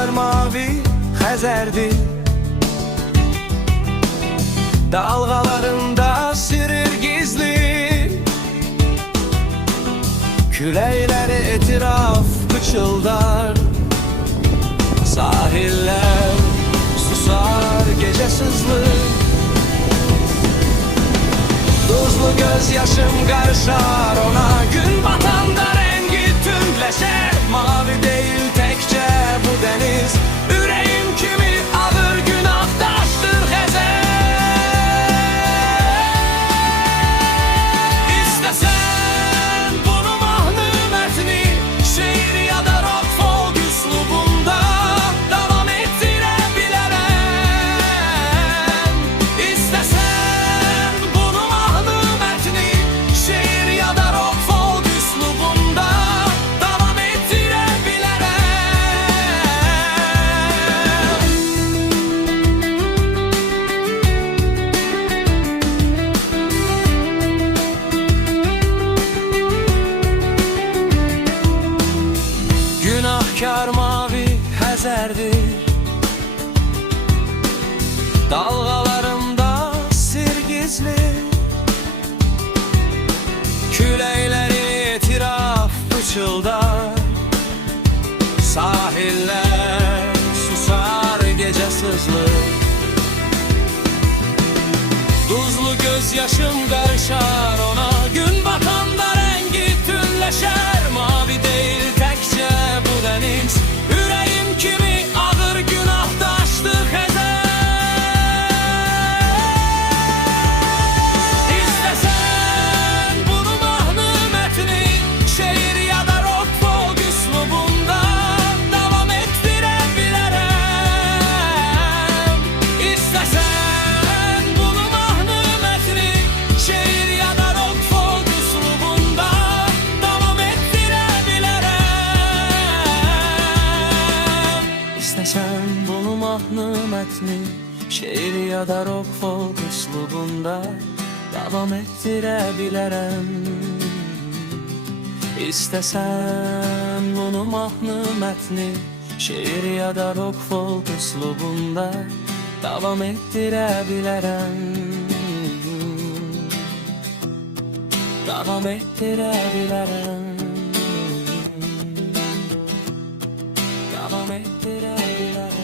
Günahkar mavi Xəzərdir, dalgalarında sürür gizli. Küləkləri etiraf pıçıldar, sahiller susar gece sızlı. Tuzlu gözyaşım karışar ona, gün batanda rengi tündleşer. Mavi değil tekçe bu deniz, yüreğim kimi ağır günahdaştır Xəzər. İstesen bunu mahnı metni, şiir ya da rock folk üslubunda devam ettirebilirim. İstesen bunu mahnı metni, şiir ya da rock folk üslubunda devam ettirebilirim. Günahkar mavi Xəzərdir, dalgalarında sir gizli. Küləkləri etiraf pıçıldar, sahiller susar gece sızlı. Tuzlu gözyaşım karışar ona, gün batanda rengi tünleşer. Mavi değil tekçe bu deniz, yüreğim kimi ağır günahdaştır Xəzər. İstesen bunu mahnı metni, şiir ya da rock folk üslubunda devam ettirebilirim. İstesen bunu mahnı metni, şiir ya da rock folk üslubunda devam ettirebilirim. İstesen bunu mahnı metni, şiir ya da rock folk üslubunda devam ettirebilirim. İstesen bunu mahnı metni, şiir ya da rock folk üslubunda devam ettirebilirim. Devam ettirebilirim. Devam ettirebilirim.